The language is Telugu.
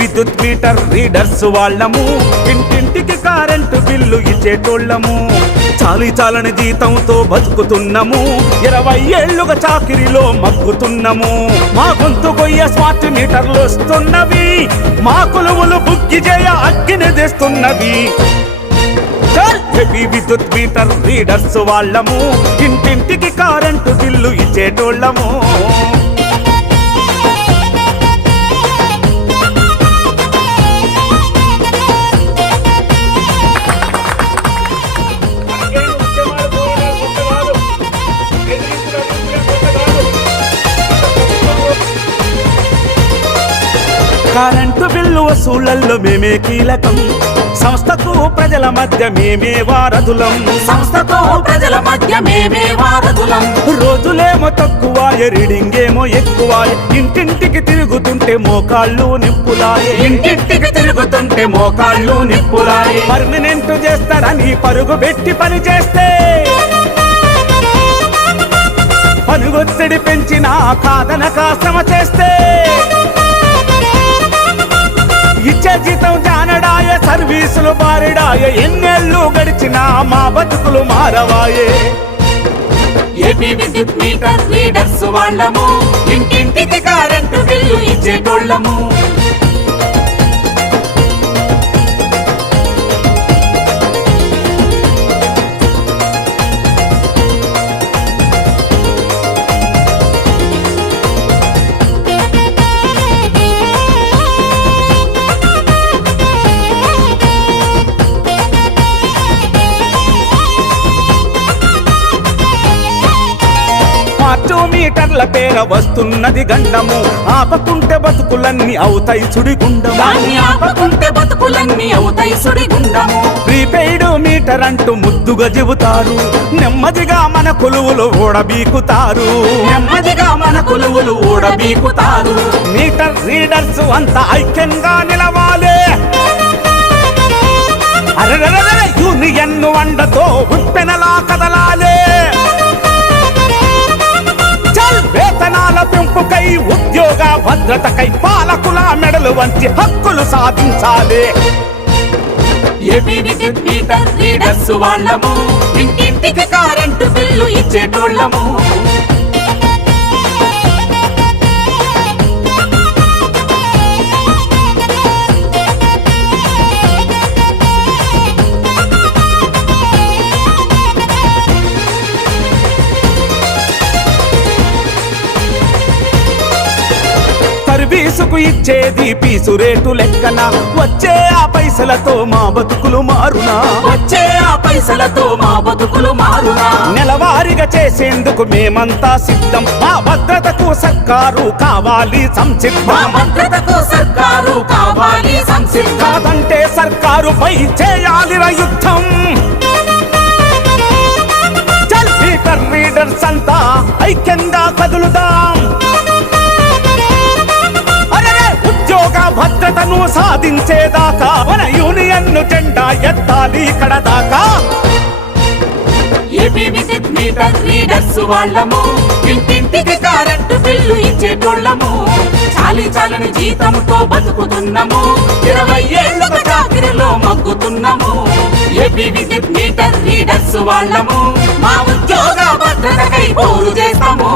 విద్యుత్ మీటర్ రీడర్స్ వాళ్ళము, ఇంటింటికి కరెంటు బిల్లు ఇచ్చేటోళ్ళము. చాలని జీతంతో బతుకుతున్నాము, 20 ఏళ్లుగా చాకిరిలో మగ్గుతున్నాము. మా గొంతు గొయ్య స్మార్ట్ మీటర్లు వస్తున్నవి, మా కొలువులు బుక్కి చేయ అగ్గిని తెస్తున్నవి. విద్యుత్ మీటర్ రీడర్స్ వాళ్ళము, ఇంటింటికి కరెంటు బిల్లు ఇచ్చేటోళ్ళము. కరెంటు బిల్లు వసూళ్లలో మేమే కీలకం, సంస్థకు ప్రజల మధ్య మేమే వారధులం. సంస్థకు ప్రజల మధ్య మేమే వారధులం. రోజులేమో తక్కువాయ, రీడింగ్ ఏమో ఎక్కువాయ, ఇంటింటికి తిరుగుతుంటే మోకాళ్ళు నిప్పులాయే. ఇంటింటికి తిరుగుతుంటే మోకాళ్ళు నిప్పులాయే. పర్మనెంట్ చేస్తారని పరుగు పెట్టి పని చేస్తే, పనుగొత్తిడి పెంచిన కాదనక శ్రమ చేస్తే, ఇచ్చే జీతం జానడాయ, సర్వీసులు బారిడాయ, ఎన్నేళ్ళు గడిచినా మా బతుకులు మారవాయే. ఏపీ విద్యుత్ మీటర్ రీడర్స్ వాళ్ళము, ఇంటింటికి కరెంటు బిల్లు ఇచ్చేటోళ్ళము. మీటర్ల పేర వస్తున్నది గండము, ఆపకుంటే బతుకులన్నీ అవుతాయి సుడిగుండము. ఆపకుంటే బతుకులన్నీ అవుతాయి సుడిగుండము. ప్రీపెయిడ్ మీటర్ అంటూ ముద్దుగా చెబుతారు, నెమ్మదిగా మన కొలువులు ఊడబీకుతారు. నెమ్మదిగా మన కొలువులు ఊడబీకుతారు. మీటర్ రీడర్స్ అంతా ఐక్యంగా నిలవాలి. యూనియన్ వండతో ఉప్పెనలా కదలాలే. వేతనాల పెంపుకై, ఉద్యోగ భద్రతకై, పాలకుల మెడలు వంచి హక్కులు సాధించాలి. ఏపీ విద్యుత్ మీటర్ రీడర్స్ వాళ్ళము, ఇంటింటికి కరెంటు బిల్లు ఇచ్చేటోళ్ళము. సర్వీసుకు ఇచ్చేది పీసు రేటు లెక్కన, వచ్చే ఆ పైసలతో మా బతుకులు మారునా. వచ్చే ఆ పైసలతో మా బతుకులు మారునా. నెలవారీగా చేసేందుకు మేమంతా సిద్ధం, మా భద్రతకు సర్కారు కావాలి సంసిద్ధం. భద్రతకు సర్కారు కావాలి సంసిద్ధం. కాదంటే సర్కారుపై చేయాలి యుద్ధం. మీటర్ రీడర్స్ అంతా ఐక్యంగా కదులుదాం. భద్రతను సాధించేదాకా మన యూనియన్ జెండా ఎత్తాలి ఇక్కడ దాకా. ఏపీ విద్యుత్ మీటర్ రీడర్స్ వాళ్ళము, ఇంటింటికి కరెంటు బిల్లు ఇచ్చేటోళ్ళము. చాలని జీతంతో బతుకుతున్నాము, 20 ఏళ్లుగా చాకిరిలో మగ్గుతున్నాము. ఏపీ విద్యుత్ మీటర్ రీడర్స్ వాళ్ళము, మా ఉద్యోగ భద్రతకై పోరు చేస్తాము.